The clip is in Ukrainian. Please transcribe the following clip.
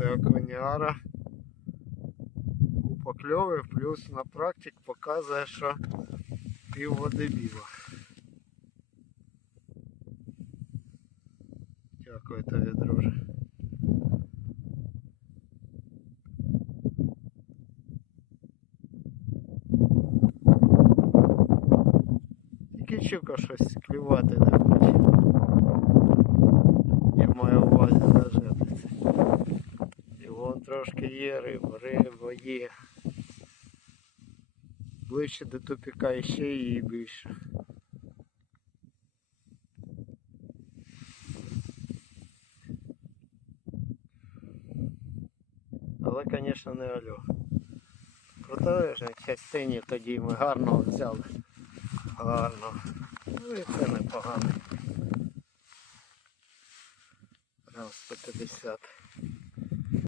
Це окуняра. Купа плюс на практик показує, що пів води біла. Дякую тобі, друже. Тільки щука щось клювати не хоче. Трошки є риба, риба є. Ближче до тупіка ще її більше. Але, звісно, не альо. Протилежник частині тоді ми гарно взяли. Гарно. Ну і це непогано. Грам 150.